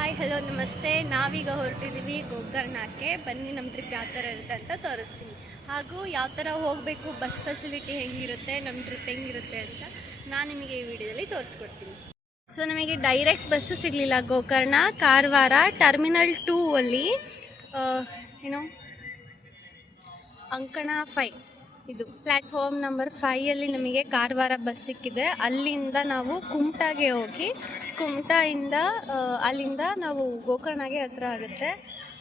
Hi, hello, ನಮಸ್ತೆ. ನಾವೀಗ ಹೊರಟಿದ್ದೀವಿ ಗೋಕರ್ಣಕ್ಕೆ. ಬನ್ನಿ ನಮ್ಮ ಟ್ರಿಪ್ ಯಾವ ಥರ ಇರುತ್ತೆ ಅಂತ ತೋರಿಸ್ತೀನಿ. ಹಾಗೂ ಯಾವ ಥರ ಹೋಗಬೇಕು ಬಸ್ ಫೆಸಿಲಿಟಿ ಹೆಂಗಿರುತ್ತೆ ನಮ್ಮ ಟ್ರಿಪ್ ಹೆಂಗಿರುತ್ತೆ ಅಂತ ನಾನು ನಿಮಗೆ ಈ ವಿಡಿಯೋದಲ್ಲಿ ತೋರಿಸ್ಕೊಡ್ತೀನಿ. ಸೊ ನಮಗೆ ಡೈರೆಕ್ಟ್ ಬಸ್ಸು ಸಿಗಲಿಲ್ಲ ಗೋಕರ್ಣ, ಕಾರವಾರ ಟರ್ಮಿನಲ್ ಟೂ ಅಲ್ಲಿ ಏನೋ, ಅಂಕಣ ಫೈ ಇದು ಪ್ಲಾಟ್ಫಾರ್ಮ್ ನಂಬರ್ ಫೈಯಲ್ಲಿ ನಮಗೆ ಕಾರವಾರ ಬಸ್ ಸಿಕ್ಕಿದೆ. ಅಲ್ಲಿಂದ ನಾವು ಕುಮಟಾಗೆ ಹೋಗಿ, ಕುಮಟಾಯಿಂದ ಅಲ್ಲಿಂದ ನಾವು ಗೋಕರ್ಣಗೆ ಹತ್ರ ಆಗುತ್ತೆ.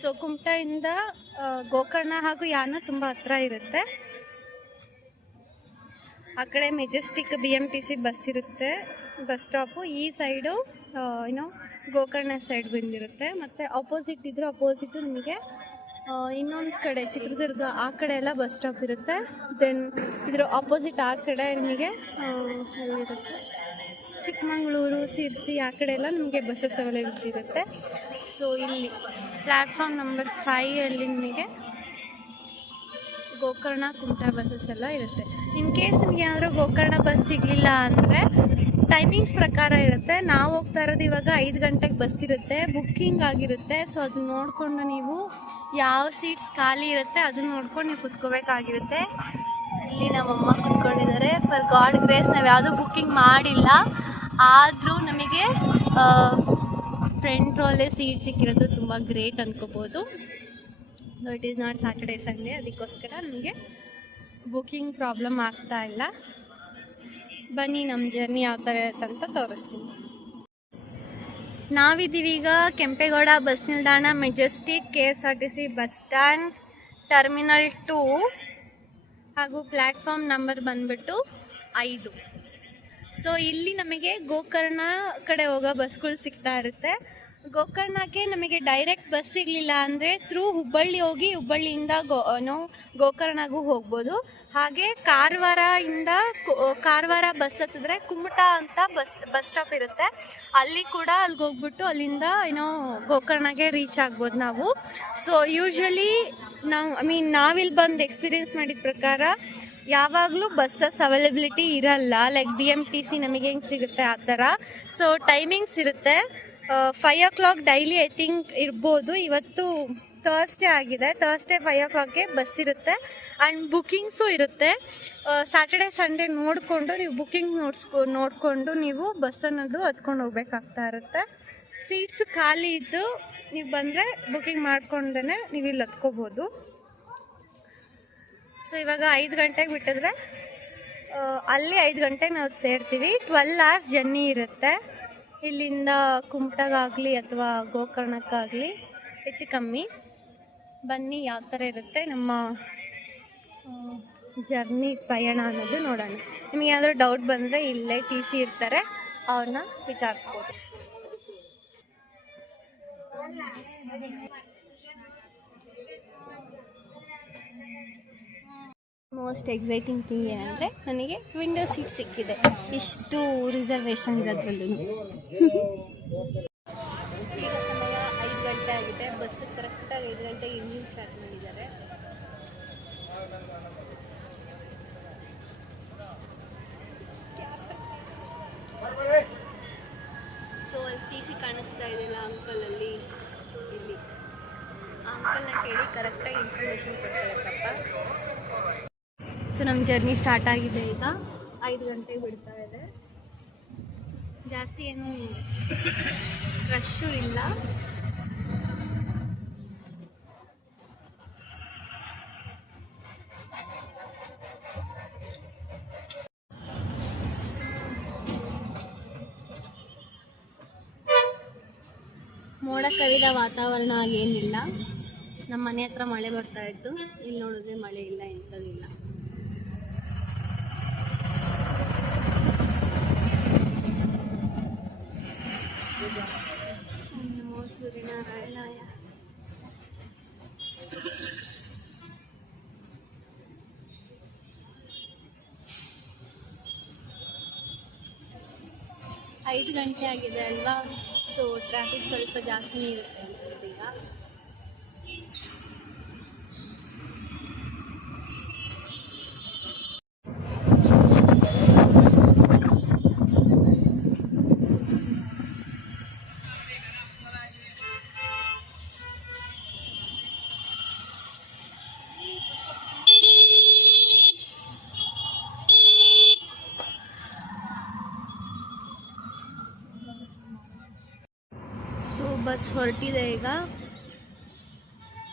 ಸೊ ಕುಮಟಾಯಿಂದ ಗೋಕರ್ಣ ಹಾಗೂ ಯಾನ ತುಂಬ ಹತ್ರ ಇರುತ್ತೆ. ಆ ಕಡೆ Majestic B M T C bus ಇರುತ್ತೆ, ಬಸ್ ಸ್ಟಾಪು. ಈ ಸೈಡು ಏನೋ ಗೋಕರ್ಣ ಸೈಡ್ ಬಂದಿರುತ್ತೆ. ಮತ್ತು ಅಪೋಸಿಟ್ ಇದ್ರೆ ಅಪೋಸಿಟು ನಿಮಗೆ ಇನ್ನೊಂದು ಕಡೆ, ಚಿತ್ರದುರ್ಗ ಆ ಕಡೆ ಎಲ್ಲ ಬಸ್ ಸ್ಟಾಪ್ ಇರುತ್ತೆ. ದೆನ್ ಇದ್ರ ಆಪೋಸಿಟ್ ಆ ಕಡೆ ನಿಮಗೆ ಇರುತ್ತೆ ಚಿಕ್ಕಮಗಳೂರು, ಸಿರ್ಸಿ ಆ ಕಡೆ ಎಲ್ಲ ನಿಮಗೆ ಬಸ್ಸಸ್ ಅವೈಲೇಬಲ್ ಇರುತ್ತೆ. ಸೊ ಇಲ್ಲಿ ಪ್ಲ್ಯಾಟ್ಫಾರ್ಮ್ ನಂಬರ್ ಫೈಯಲ್ಲಿ ನಿಮಗೆ ಗೋಕರ್ಣ ಕುಮಟಾ ಬಸ್ಸಸ್ ಎಲ್ಲ ಇರುತ್ತೆ. ಇನ್ ಕೇಸ್ ನಿಮ್ಗೆ ಏನಾದರೂ ಗೋಕರ್ಣ ಬಸ್ ಸಿಗಲಿಲ್ಲ ಅಂದರೆ ಟೈಮಿಂಗ್ಸ್ ಪ್ರಕಾರ ಇರುತ್ತೆ. ನಾವು ಹೋಗ್ತಾ ಇರೋದು ಇವಾಗ ಐದು ಗಂಟೆಗೆ ಬಸ್ ಇರುತ್ತೆ. ಬುಕ್ಕಿಂಗ್ ಆಗಿರುತ್ತೆ. ಸೊ ಅದನ್ನ ನೋಡಿಕೊಂಡು ನೀವು ಯಾವ ಸೀಟ್ಸ್ ಖಾಲಿ ಇರುತ್ತೆ ಅದನ್ನ ನೋಡ್ಕೊಂಡು ನೀವು ಕುತ್ಕೋಬೇಕಾಗಿರುತ್ತೆ. ಇಲ್ಲಿ ನಮ್ಮಮ್ಮ ಕುತ್ಕೊಂಡಿದ್ದಾರೆ. ಫರ್ ಗಾಡ್ ಗ್ರೇಸ್ ನಾವು ಯಾವುದೂ ಬುಕ್ಕಿಂಗ್ ಮಾಡಿಲ್ಲ. ಆದರೂ ನಮಗೆ ಫ್ರಂಟ್ ರೋಲೇ ಸೀಟ್ ಸಿಕ್ಕಿರೋದು ತುಂಬ great ಅನ್ಕೋಬೋದು. It is not Saturday Sunday ಅದಕ್ಕೋಸ್ಕರ ನಮಗೆ ಬುಕ್ಕಿಂಗ್ ಪ್ರಾಬ್ಲಮ್ ಆಗ್ತಾ ಇಲ್ಲ. ಬನ್ನಿ ನಮ್ಮ ಜರ್ನಿ ಯಾವ ಥರ ಇರುತ್ತೆ ಅಂತ ತೋರಿಸ್ತೀನಿ. ಈಗ ಕೆಂಪೇಗೌಡ ಬಸ್ ನಿಲ್ದಾಣ Majestic K S R T C bus stand terminal two ಹಾಗೂ ಪ್ಲ್ಯಾಟ್ಫಾರ್ಮ್ ನಂಬರ್ ಬಂದ್ಬಿಟ್ಟು ಐದು. ಸೊ ಇಲ್ಲಿ ನಮಗೆ ಗೋಕರ್ಣ ಕಡೆ ಹೋಗೋ ಬಸ್ಗಳು ಸಿಗ್ತಾ ಇರುತ್ತೆ. ಗೋಕರ್ಣಕ್ಕೆ ನಮಗೆ ಡೈರೆಕ್ಟ್ ಬಸ್ ಸಿಗಲಿಲ್ಲ ಅಂದರೆ ಥ್ರೂ ಹುಬ್ಬಳ್ಳಿ ಹೋಗಿ ಹುಬ್ಬಳ್ಳಿಯಿಂದ ಗೋ ನೋ ಗೋಕರ್ಣಗೂ ಹೋಗ್ಬೋದು. ಹಾಗೆ ಕಾರವಾರ ಇಂದ ಕಾರವಾರ ಬಸ್ ಹತ್ತಿದ್ರೆ ಕುಮಟಾ ಅಂತ ಬಸ್ ಬಸ್ ಸ್ಟಾಪ್ ಇರುತ್ತೆ. ಅಲ್ಲಿ ಕೂಡ ಅಲ್ಲಿಗೆ ಹೋಗ್ಬಿಟ್ಟು ಅಲ್ಲಿಂದ ಏನೋ ಗೋಕರ್ಣಗೆ ರೀಚ್ ಆಗ್ಬೋದು ನಾವು. ಸೊ ಯೂಶ್ವಲಿ ನಾವು ಐ ಮೀನ್ ನಾವಿಲ್ಲಿ ಬಂದು ಎಕ್ಸ್ಪೀರಿಯನ್ಸ್ ಮಾಡಿದ ಪ್ರಕಾರ ಯಾವಾಗಲೂ ಬಸ್ಸಸ್ ಅವೈಲಬಿಲಿಟಿ ಇರಲ್ಲ. Like B M T C ನಮಗೆ ಹೆಂಗೆ ಸಿಗುತ್ತೆ ಆ ಥರ. ಸೊ ಟೈಮಿಂಗ್ಸ್ ಇರುತ್ತೆ. Five o'clock daily I think ಇರ್ಬೋದು. ಇವತ್ತು ಥರ್ಸ್ಡೇ ಆಗಿದೆ. ಥರ್ಸ್ಡೇ ಫೈವ್ ಓ ಕ್ಲಾಕ್ಗೆ ಬಸ್ ಇರುತ್ತೆ ಆ್ಯಂಡ್ ಬುಕ್ಕಿಂಗ್ಸು ಇರುತ್ತೆ. ಸ್ಯಾಟರ್ಡೆ ಸಂಡೇ ನೋಡಿಕೊಂಡು ನೀವು ಬುಕ್ಕಿಂಗ್ ನೋಡ್ಸ್ಕೊ, ನೋಡಿಕೊಂಡು ನೀವು ಬಸ್ ಅನ್ನೋದು ಹತ್ಕೊಂಡು ಹೋಗ್ಬೇಕಾಗ್ತಾ ಇರುತ್ತೆ. ಸೀಟ್ಸ್ ಖಾಲಿ ಇದ್ದು ನೀವು ಬಂದರೆ ಬುಕ್ಕಿಂಗ್ ಮಾಡ್ಕೊಂಡೇ ನೀವು ಇಲ್ಲಿ ಹತ್ಕೋಬೋದು. ಸೊ ಇವಾಗ ಐದು ಗಂಟೆಗೆ ಬಿಟ್ಟಿದ್ರೆ ಅಲ್ಲಿ ಐದು ಗಂಟೆಗೆ ನಾವು ಸೇರ್ತೀವಿ. ಟ್ವೆಲ್ ಅವರ್ಸ್ ಜರ್ನಿ ಇರುತ್ತೆ. ಇಲ್ಲಿಂದ ಕುಮಟಾಗಾಗಲಿ ಅಥವಾ ಗೋಕರ್ಣಕ್ಕಾಗಲಿ ಹೆಚ್ಚು ಕಮ್ಮಿ. ಬನ್ನಿ, ಯಾವ ಥರ ಇರುತ್ತೆ ನಮ್ಮ ಜರ್ನಿ ಪ್ರಯಾಣ ಅನ್ನೋದು ನೋಡೋಣ. ನಿಮಗೆ ಏನಾದರೂ ಡೌಟ್ ಬಂದರೆ ಇಲ್ಲೇ ಟಿ ಸಿ ಇರ್ತಾರೆ, ಅವ್ರನ್ನ ವಿಚಾರಿಸ್ಬೋದು. ಮೋಸ್ಟ್ ಎಕ್ಸೈಟಿಂಗ್ ಥಿಂಗ್ ಏನಂದರೆ ನನಗೆ ವಿಂಡೋ ಸೀಟ್ ಸಿಕ್ಕಿದೆ. ಇಷ್ಟು ರಿಸರ್ವೇಷನ್ ಇರೋದ್ರಲ್ಲಿ. ಸಮಯ ಐದು ಗಂಟೆ ಆಗಿದೆ. ಬಸ್ ಕರೆಕ್ಟಾಗಿ ಐದು ಗಂಟೆಗೆ ಇಂಜಿನ್ ಸ್ಟಾರ್ಟ್ ಮಾಡಿದ್ದಾರೆ. ಸೊ ನಮ್ಮ ಜರ್ನಿ ಸ್ಟಾರ್ಟ್ ಆಗಿದೆ ಈಗ. ಐದು ಗಂಟೆಗೆ ಬಿಡ್ತಾ ಇದೆ. ಜಾಸ್ತಿ ಏನು ರಶ್ಶು ಇಲ್ಲ. ಮೋಡ ಕವಿದ ವಾತಾವರಣ ಆಗೇನಿಲ್ಲ ನಮ್ಮ ಮನೆ ಹತ್ರ ಮಳೆ ಬರ್ತಾ ಇತ್ತು. ಇಲ್ಲಿ ನೋಡಿದ್ರೆ ಮಳೆ ಇಲ್ಲ ಎಂಥದಿಲ್ಲ ನಮೋ ಸೂರ್ಯನಾರಾಯಣಾಯ ಐದು ಗಂಟೆ ಆಗಿದೆ ಅಲ್ವಾ ಸೊ ಟ್ರಾಫಿಕ್ ಸ್ವಲ್ಪ ಜಾಸ್ತಿನೇ ಇರುತ್ತೆ ಅನ್ಸುತ್ತೆ ಬಸ್ ಹೊರಟಿದೆ ಈಗ.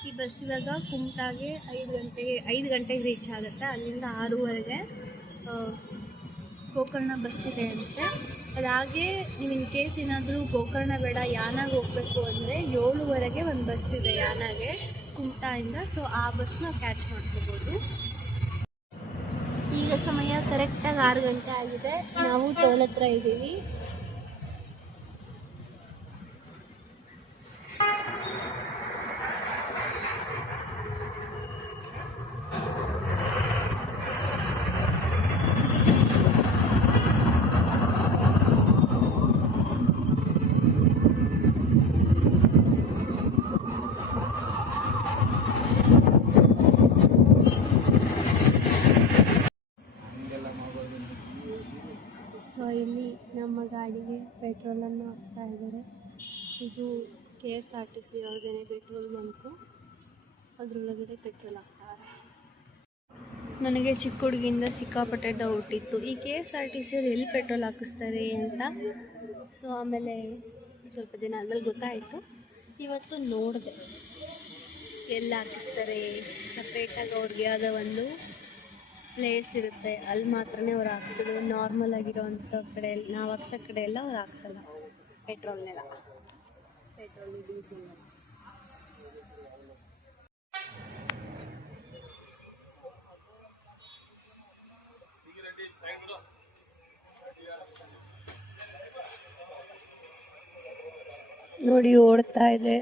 ಈ ಬಸ್ ಇವಾಗ ಕುಮಟಾಗೆ ಐದು ಗಂಟೆಗೆ ಐದು ಗಂಟೆಗೆ ರೀಚ್ ಆಗುತ್ತೆ. ಅಲ್ಲಿಂದ ಆರೂವರೆಗೆ ಗೋಕರ್ಣ ಬಸ್ ಇದೆ ಅಂತೆ. ಅದಾಗೆ ನೀವು ಇನ್ ಕೇಸ್ ಏನಾದರೂ ಗೋಕರ್ಣ ಬೇಡ, ಯಾನಾಗೆ ಹೋಗಬೇಕು ಅಂದರೆ ಏಳುವರೆಗೆ ಒಂದು ಬಸ್ ಇದೆ ಯಾನಾಗೆ, ಕುಮಟಾಯಿಂದ. ಸೊ ಆ ಬಸ್ನ ಕ್ಯಾಚ್ ಮಾಡ್ಕೋಬೋದು. ಈಗ ಸಮಯ ಕರೆಕ್ಟಾಗಿ ಆರು ಗಂಟೆ ಆಗಿದೆ. ನಾವು ಟೋಲ್ ಹತ್ರ ಇದ್ದೀವಿ ಸೊ ಇಲ್ಲಿ ನಮ್ಮ ಗಾಡಿಗೆ ಹಾಕ್ತಾ ಇದ್ದಾರೆ. ಇದು K S R T C ಅವ್ರದ್ದೇನೆ petrol bunk. ಅದರೊಳಗಡೆ ಪೆಟ್ರೋಲ್ ಹಾಕ್ತಾರೆ ನನಗೆ ಚಿಕ್ಕ ಹುಡುಗಿಯಿಂದ ಸಿಕ್ಕಾಪಟ್ಟೆ ಡೌಟ್ ಇತ್ತು ಈ ಕೆ ಎಸ್ ಆರ್ ಟಿ ಸಿಯವ್ರು ಎಲ್ಲಿ ಪೆಟ್ರೋಲ್ ಹಾಕಿಸ್ತಾರೆ ಅಂತ? ಸೊ ಆಮೇಲೆ ಸ್ವಲ್ಪ ದಿನ ಆದಮೇಲೆ ಗೊತ್ತಾಯಿತು. ಇವತ್ತು ನೋಡಿದೆ. ಎಲ್ಲಿ ಹಾಕಿಸ್ತಾರೆ? ಸಪ್ರೇಟಾಗಿ ಅವ್ರಿಗೆ ಆದ ಒಂದು ಪ್ಲೇಸ್ ಇರುತ್ತೆ. ಅಲ್ಲಿ ಮಾತ್ರನೇ ಅವ್ರು ಹಾಕ್ಸೋದು. ನಾರ್ಮಲ್ ಆಗಿರೋವಂಥ ಕಡೆ ನಾವು ಹಾಕ್ಸೋ ಕಡೆ ಎಲ್ಲ ಅವ್ರು ಹಾಕ್ಸಲ್ಲ. ಪೆಟ್ರೋಲ್ನೆಲ್ಲ ಪೆಟ್ರೋಲ್ ಡೀಸೆಲ್. ನೋಡಿ ಓಡ್ತಾ ಇದೆ.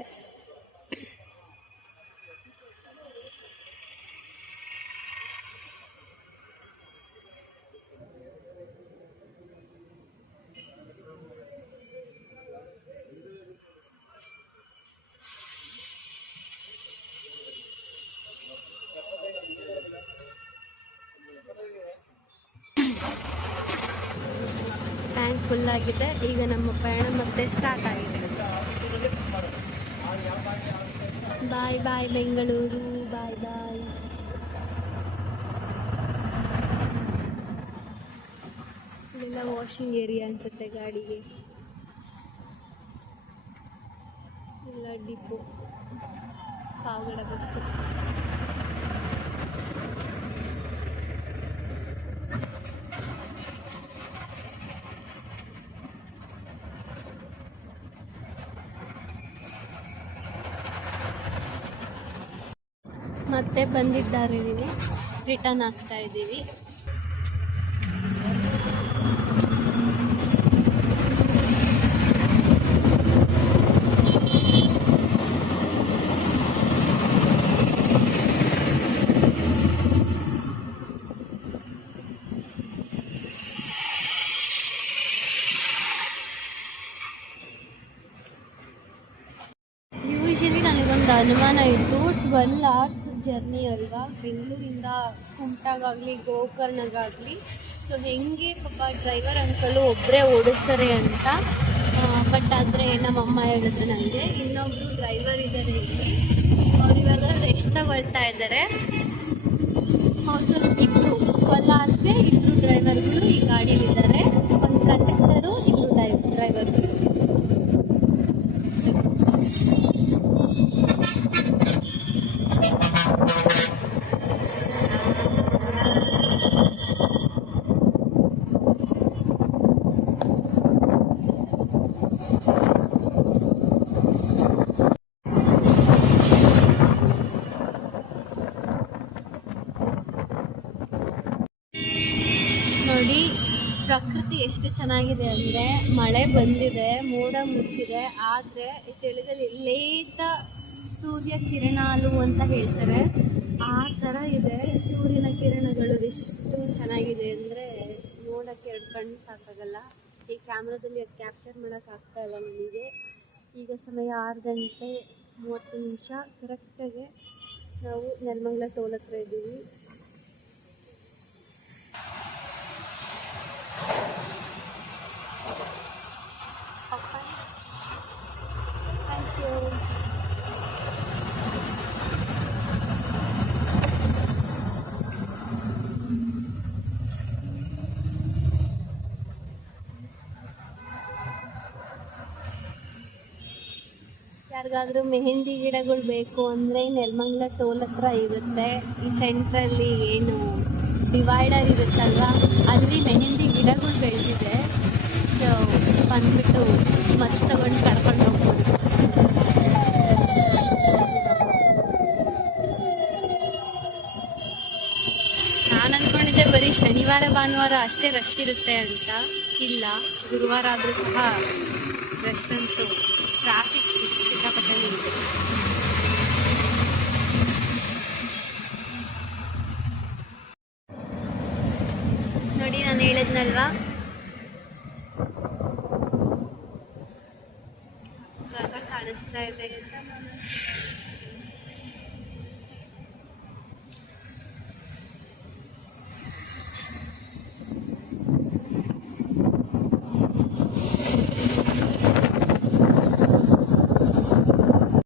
ಟ್ಯಾಂಕ್ ಫುಲ್ ಆಗಿದೆ. ಈಗ ನಮ್ಮ ಪ್ರಯಾಣ ಮತ್ತೆ ಸ್ಟಾರ್ಟ್ ಆಗಿದೆ. ಬಾಯ್ ಬಾಯ್ ಬೆಂಗಳೂರು ಬಾಯ್ ಬಾಯ್ ಇಲ್ಲೆಲ್ಲ ವಾಷಿಂಗ್ ಏರಿಯಾ ಅನ್ಸುತ್ತೆ ಗಾಡಿಗೆ. ಎಲ್ಲ ಡಿಪೋ ಪಾವಗಡ ಬಸ್ಸು ಮತ್ತೆ ಬಂದಿದ್ದಾರೆ ರಿಟರ್ನ್ ಆಗ್ತಾ ಇದ್ದೀವಿ. ನನಗೊಂದು ಅನುಮಾನ ಇತ್ತು ಟ್ವೆಲ್ ಅವರ್ಸ್ ಜರ್ನಿ ಅಲ್ವಾ? ಬೆಂಗಳೂರಿಂದ ಕುಮಟಾಗಾಗಲಿ, ಗೋಕರ್ಣಗಾಗಲಿ. ಸೊ ಹೆಂಗೆ ಪಾಪ ಡ್ರೈವರ್ ಅಂಕಲು ಒಬ್ಬರೇ ಓಡಿಸ್ತಾರೆ ಅಂತ ಬಟ್ ಆದರೆ ನಮ್ಮಮ್ಮ ಹೇಳಿದ್ರು ನನಗೆ ಇನ್ನೊಬ್ಬರು ಡ್ರೈವರ್ ಇದ್ದಾರೆ ಇಲ್ಲಿ. ಅವ್ರು ಇವಾಗ ರೆಸ್ಟ್ ತಗೊಳ್ತಾ ಇದ್ದಾರೆ ಅವ್ರು ಸ್ವಲ್ಪ ಇಬ್ಬರು ಒಲ್ಲ ಅಷ್ಟೇ ಇಬ್ಬರು ಡ್ರೈವರ್ಗಳು ಈ ಗಾಡೀಲಿದ್ದಾರೆ. ಒಂದು ಕಂಡಕ್ಟರು ಇಬ್ಬರು ಡ್ರೈವರ್ಗಳು ನೋಡಿ ಪ್ರಕೃತಿ ಎಷ್ಟು ಚೆನ್ನಾಗಿದೆ ಅಂದರೆ ಮಳೆ ಬಂದಿದೆ, ಮೋಡ ಮುಚ್ಚಿದೆ, ಆದರೆ ತೆಲುಗಲ್ಲಿ ಲೇತ ಸೂರ್ಯ ಕಿರಣಾಲು ಅಂತ ಹೇಳ್ತಾರೆ. ಆ ಥರ ಇದೆ ಸೂರ್ಯನ ಕಿರಣಗಳು ಎಷ್ಟು ಚೆನ್ನಾಗಿದೆ ಅಂದರೆ ನೋಡೋಕ್ಕೆ ಎರಡು ಕಣ್ಣು ಸಾಕಾಗಲ್ಲ. ಈ ಕ್ಯಾಮ್ರಾದಲ್ಲಿ ಅದು ಕ್ಯಾಪ್ಚರ್ ಮಾಡೋಕ್ಕಾಗ್ತಾ ಇಲ್ಲ ನನಗೆ ಈಗ ಸಮಯ ಆರು ಗಂಟೆ ಮೂವತ್ತು ನಿಮಿಷ. ಕರೆಕ್ಟಾಗಿ ನಾವು ನೆಲಮಂಗಲ ಟೋಲ್ ಹತ್ರ ಇದ್ದೀವಿ. ಯಾರಿಗಾದ್ರೂ ಮೆಹಂದಿ ಗಿಡಗಳು ಬೇಕು ಅಂದರೆ ನೆಲಮಂಗ್ಲ ಟೋಲ್ ಹತ್ರ ಇರುತ್ತೆ. ಈ ಸೆಂಟ್ರಲ್ಲಿ ಏನು ಡಿವೈಡರ್ ಇರುತ್ತಲ್ವ? ಅಲ್ಲಿ ಮೆಹಂದಿ ಗಿಡಗಳು ಬೆಳೆದಿದೆ. ಸೊ ಬಂದ್ಬಿಟ್ಟು ಮಚ್ ತಗೊಂಡು ಕರ್ಕೊಂಡು ಹೋಗ್ಬೋದು. ನಾನು ಅನ್ಕೊಂಡಿದ್ದೆ ಬರೀ ಶನಿವಾರ, ಭಾನುವಾರ ಅಷ್ಟೇ ರಶ್ ಇರುತ್ತೆ ಅಂತ. ಇಲ್ಲ, ಗುರುವಾರ ಆದರೂ ಸಹ ರಶ್ ಅಂತೂ ಟ್ರಾಫಿಕ್ ಸಿಕ್ಕಾಪಟ್ಟೆ ಇದೆ ನೋಡಿ ನಾನು ಹೇಳಿದ್ನಲ್ವಾ ಸಕ್ಕತ್ತಾಗ್ ಕಾಣಿಸ್ತಾ ಇದೆ ಅಂತ